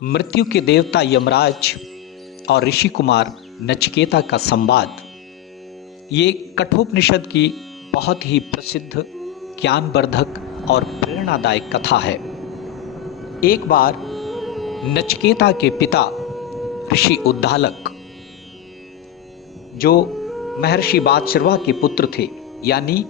मृत्यु के देवता यमराज और ऋषि कुमार नचिकेता का संवाद। ये कठोपनिषद की बहुत ही प्रसिद्ध, ज्ञानवर्धक और प्रेरणादायक कथा है। एक बार नचिकेता के पिता ऋषि उद्दालक, जो महर्षि बादशिर्वा के पुत्र थे, यानी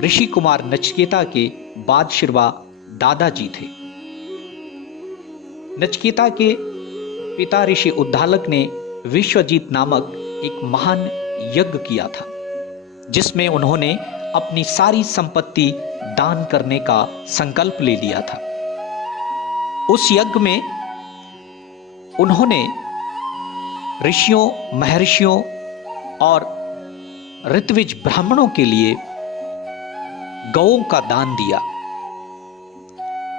ऋषि कुमार नचिकेता के बादशिर्वा दादाजी थे। नचिकेता के पिता ऋषि उद्दालक ने विश्वजीत नामक एक महान यज्ञ किया था, जिसमें उन्होंने अपनी सारी संपत्ति दान करने का संकल्प ले लिया था। उस यज्ञ में उन्होंने ऋषियों, महर्षियों और ऋत्विज ब्राह्मणों के लिए गौओं का दान दिया।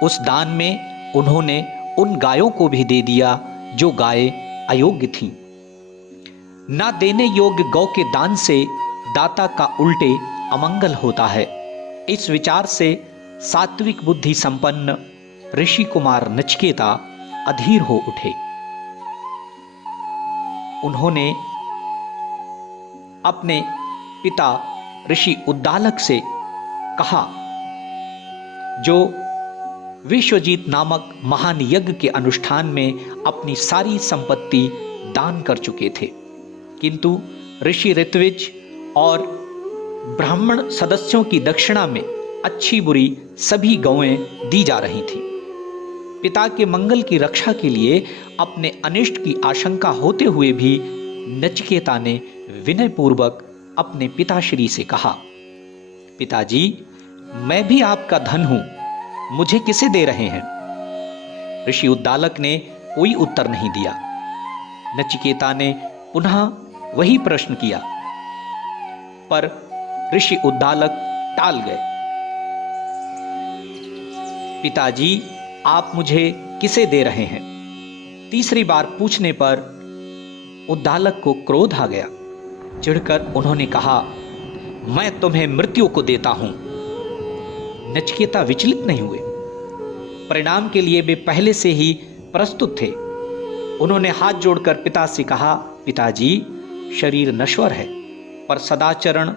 उस दान में उन्होंने उन गायों को भी दे दिया जो गायें अयोग्य थीं। ना देने योग्य गौ के दान से दाता का उल्टे अमंगल होता है। इस विचार से सात्विक बुद्धि संपन्न ऋषि कुमार नचिकेता अधीर हो उठे। उन्होंने अपने पिता ऋषि उद्दालक से कहा, जो विश्वजीत नामक महान यज्ञ के अनुष्ठान में अपनी सारी संपत्ति दान कर चुके थे, किंतु ऋषि ऋत्विज और ब्राह्मण सदस्यों की दक्षिणा में अच्छी बुरी सभी गौएं दी जा रही थीं। पिता के मंगल की रक्षा के लिए अपने अनिष्ट की आशंका होते हुए भी नचिकेता ने विनयपूर्वक अपने पिताश्री से कहा, पिताजी, मैं भी आपका धन हूं, मुझे किसे दे रहे हैं? ऋषि उद्दालक ने कोई उत्तर नहीं दिया। नचिकेता ने पुनः वही प्रश्न किया, पर ऋषि उद्दालक टाल गए। पिताजी, आप मुझे किसे दे रहे हैं? तीसरी बार पूछने पर उद्दालक को क्रोध आ गया। चिढ़कर उन्होंने कहा, मैं तुम्हें मृत्यु को देता हूं। नचिकेता विचलित नहीं हुए। परिणाम के लिए वे पहले से ही प्रस्तुत थे। उन्होंने हाथ जोड़कर पिता से कहा, पिताजी, शरीर नश्वर है, पर सदाचरण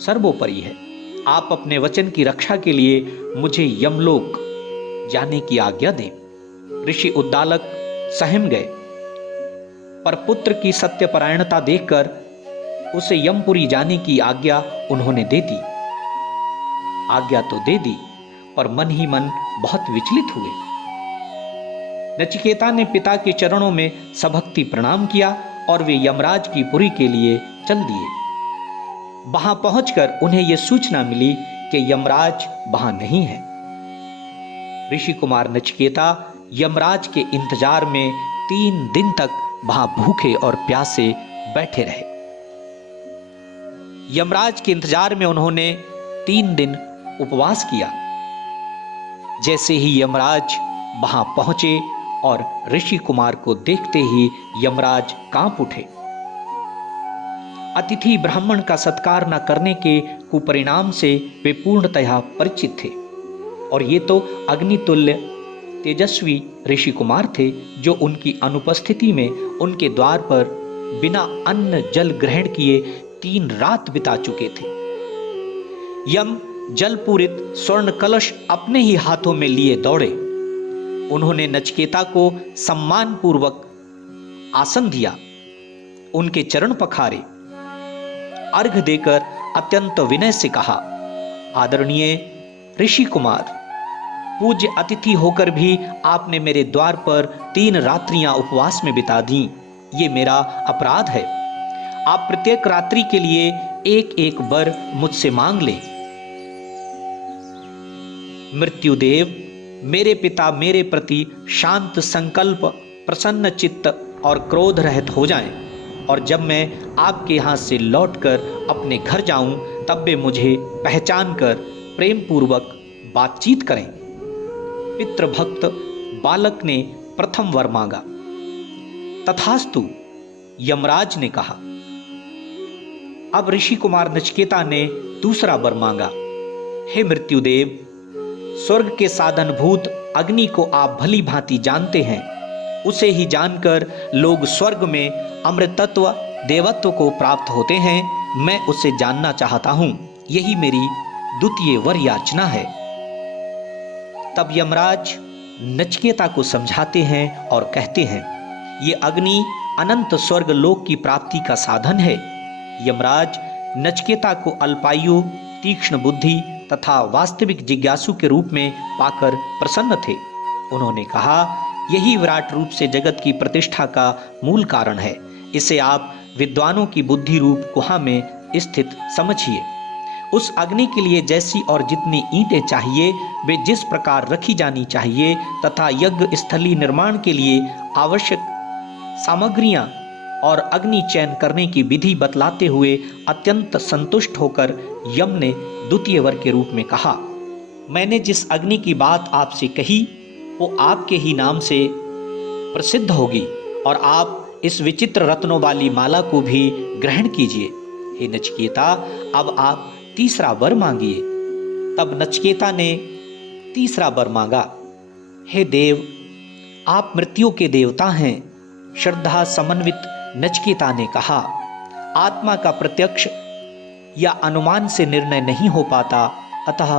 सर्वोपरि है। आप अपने वचन की रक्षा के लिए मुझे यमलोक जाने की आज्ञा दें। ऋषि उद्दालक सहम गए, पर पुत्र की सत्यपरायणता देखकर उसे यमपुरी जाने की आज्ञा उन्होंने दे दी। आज्ञा तो दे दी, पर मन ही मन बहुत विचलित हुए। नचिकेता ने पिता के चरणों में सभक्ति प्रणाम किया और वे यमराज की पुरी के लिए चल दिए। वहां पहुंचकर उन्हें यह सूचना मिली कि यमराज वहां नहीं है। ऋषि कुमार नचिकेता यमराज के इंतजार में 3 दिन तक वहां भूखे और प्यासे बैठे रहे। यमराज के इंतजार में उन्होंने 3 दिन उपवास किया। जैसे ही यमराज वहां पहुंचे और ऋषि कुमार को देखते ही यमराज कांप उठे। अतिथि ब्राह्मण का सत्कार न करने के कुपरिणाम से वे पूर्णतः परिचित थे, और ये तो अग्नितुल्य तेजस्वी ऋषि कुमार थे, जो उनकी अनुपस्थिति में उनके द्वार पर बिना अन्न जल ग्रहण किए 3 रात बिता चुके थे। यम जल पूरित स्वर्ण कलश अपने ही हाथों में लिए दौड़े। उन्होंने नचिकेता को सम्मान पूर्वक आसन दिया, उनके चरण पखारे, अर्घ्य देकर अत्यंत विनय से कहा, आदरणीय ऋषि कुमार, पूज्य अतिथि होकर भी आपने मेरे द्वार पर 3 रात्रियां उपवास में बिता दी। ये मेरा अपराध है। आप प्रत्येक रात्रि के लिए एक एक वर मुझसे मांग लें। मृत्युदेव, मेरे पिता मेरे प्रति शांत संकल्प, प्रसन्न चित्त और क्रोध रहित हो जाएं, और जब मैं आपके यहाँ से लौटकर अपने घर जाऊं, तब वे मुझे पहचान कर प्रेम पूर्वक बातचीत करें। पितृभक्त बालक ने प्रथम वर मांगा। तथास्तु, यमराज ने कहा। अब ऋषि कुमार नचिकेता ने दूसरा वर मांगा। हे मृत्युदेव, स्वर्ग के साधनभूत अग्नि को आप भली भांति जानते हैं। उसे ही जानकर लोग स्वर्ग में अमृतत्व देवत्व को प्राप्त होते हैं। मैं उसे जानना चाहता हूं, यही मेरी द्वितीय वर याचना है। तब यमराज नचिकेता को समझाते हैं और कहते हैं, ये अग्नि अनंत स्वर्ग लोक की प्राप्ति का साधन है। यमराज नचिकेता को अल्पायु, तीक्ष्ण बुद्धि तथा वास्तविक जिज्ञासु के रूप में पाकर प्रसन्न थे। उन्होंने कहा, यही विराट रूप से जगत की प्रतिष्ठा का मूल कारण है। इसे आप विद्वानों की बुद्धि रूप गुहा में स्थित समझिए। उस अग्नि के लिए जैसी और जितनी ईंटें चाहिए, वे जिस प्रकार रखी जानी चाहिए तथा यज्ञ स्थली निर्माण के लिए आवश्यक सामग्रियां और अग्नि चयन करने की विधि बतलाते हुए अत्यंत संतुष्ट होकर यम ने द्वितीय वर के रूप में कहा, मैंने जिस अग्नि की बात आपसे कही वो आपके ही नाम से प्रसिद्ध होगी और आप इस विचित्र रत्नों वाली माला को भी ग्रहण कीजिए। हे नचिकेता, अब आप तीसरा वर मांगिए। तब नचिकेता ने तीसरा वर मांगा, हे देव, आप मृत्यु के देवता हैं। श्रद्धा समन्वित नचिकेता ने कहा, आत्मा का प्रत्यक्ष या अनुमान से निर्णय नहीं हो पाता, अतः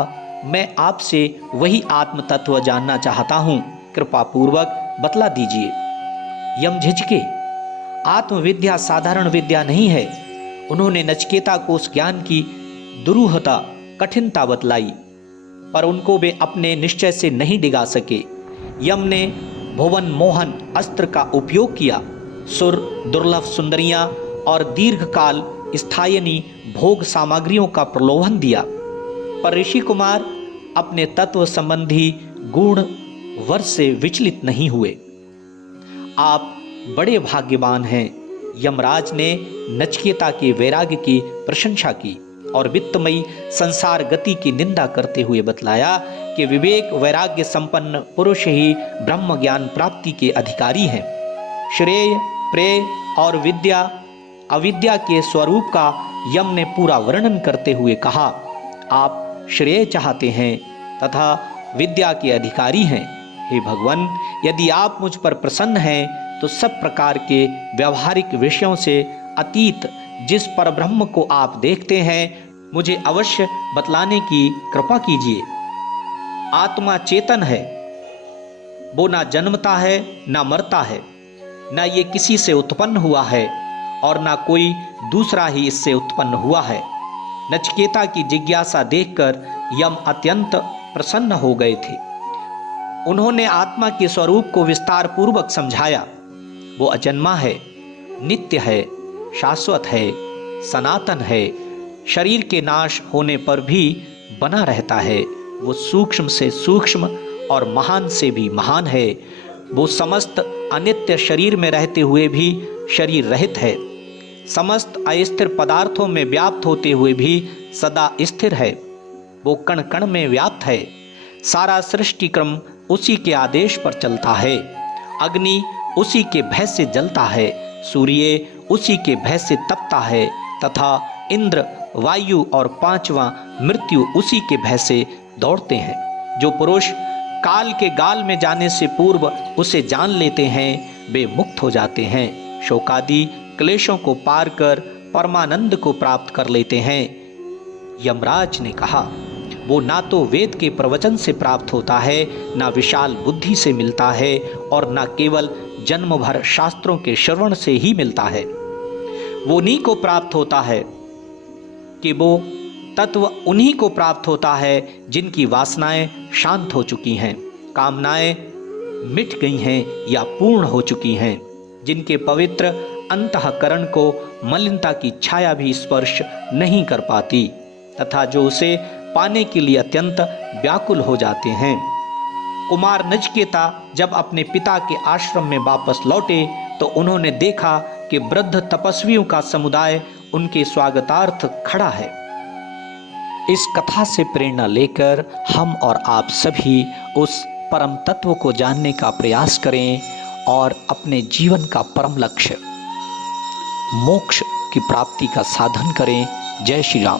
मैं आपसे वही आत्म तत्व जानना चाहता हूं, कृपा पूर्वक बतला दीजिए। यम झिझके, आत्मविद्या साधारण विद्या नहीं है। उन्होंने नचिकेता को उस ज्ञान की दुरूहता, कठिनता बतलाई, पर उनको वे अपने निश्चय से नहीं डिगा सके। यम ने भुवन मोहन अस्त्र का उपयोग किया, सुर, दुर्लभ सुंदरियां और दीर्घकाल स्थायिनी भोग सामग्रियों का प्रलोभन दिया, पर ऋषि कुमार अपने तत्व संबंधी गुण वर से विचलित नहीं हुए। आप बड़े भाग्यवान हैं। यमराज ने नचिकेता के वैराग्य की प्रशंसा की और वित्तमयी संसार गति की निंदा करते हुए बतलाया कि विवेक वैराग्य संपन्न पुरुष ही ब्रह्म ज्ञान प्राप्ति के अधिकारी हैं। श्रेय, प्रेय और विद्या अविद्या के स्वरूप का यम ने पूरा वर्णन करते हुए कहा, आप श्रेय चाहते हैं तथा विद्या के अधिकारी हैं। हे भगवान, यदि आप मुझ पर प्रसन्न हैं तो सब प्रकार के व्यवहारिक विषयों से अतीत जिस परब्रह्म को आप देखते हैं, मुझे अवश्य बतलाने की कृपा कीजिए। आत्मा चेतन है, वो ना जन्मता है ना मरता है, ना ये किसी से उत्पन्न हुआ है और ना कोई दूसरा ही इससे उत्पन्न हुआ है। नचिकेता की जिज्ञासा देखकर यम अत्यंत प्रसन्न हो गए थे। उन्होंने आत्मा के स्वरूप को विस्तार पूर्वक समझाया। वो अजन्मा है, नित्य है, शाश्वत है, सनातन है, शरीर के नाश होने पर भी बना रहता है। वो सूक्ष्म से सूक्ष्म और महान से भी महान है। वो समस्त अनित्य शरीर में रहते हुए भी शरीर रहित है। समस्त अस्थिर पदार्थों में व्याप्त होते हुए भी सदा स्थिर है। वो कण कण में व्याप्त है। सारा सृष्टि क्रम उसी के आदेश पर चलता है। अग्नि उसी के भय से जलता है, सूर्य उसी के भय से तपता है तथा इंद्र, वायु और पांचवा मृत्यु उसी के भय से दौड़ते हैं। जो पुरुष काल के गाल में जाने से पूर्व उसे जान लेते हैं, वे मुक्त हो जाते हैं। शोकादि क्लेशों को पार कर परमानंद को प्राप्त कर लेते हैं। यमराज ने कहा, वो ना तो वेद के प्रवचन से प्राप्त होता है, ना विशाल बुद्धि से मिलता है और ना केवल जन्म भर शास्त्रों के श्रवण से ही मिलता है। वो उन्हीं को प्राप्त होता है कि वो तत्व उन्हीं को प्राप्त होता है जिनकी वासनाएं शांत हो चुकी हैं, कामनाएं मिट गई हैं या पूर्ण हो चुकी हैं, जिनके पवित्र अंतःकरण को मलिनता की छाया भी स्पर्श नहीं कर पाती तथा जो उसे पाने के लिए अत्यंत व्याकुल हो जाते हैं। कुमार नचिकेता जब अपने पिता के आश्रम में वापस लौटे तो उन्होंने देखा कि वृद्ध तपस्वियों का समुदाय उनके स्वागतार्थ खड़ा है। इस कथा से प्रेरणा लेकर हम और आप सभी उस परम तत्व को जानने का प्रयास करें और अपने जीवन का परम लक्ष्य मोक्ष की प्राप्ति का साधन करें। जय श्री राम।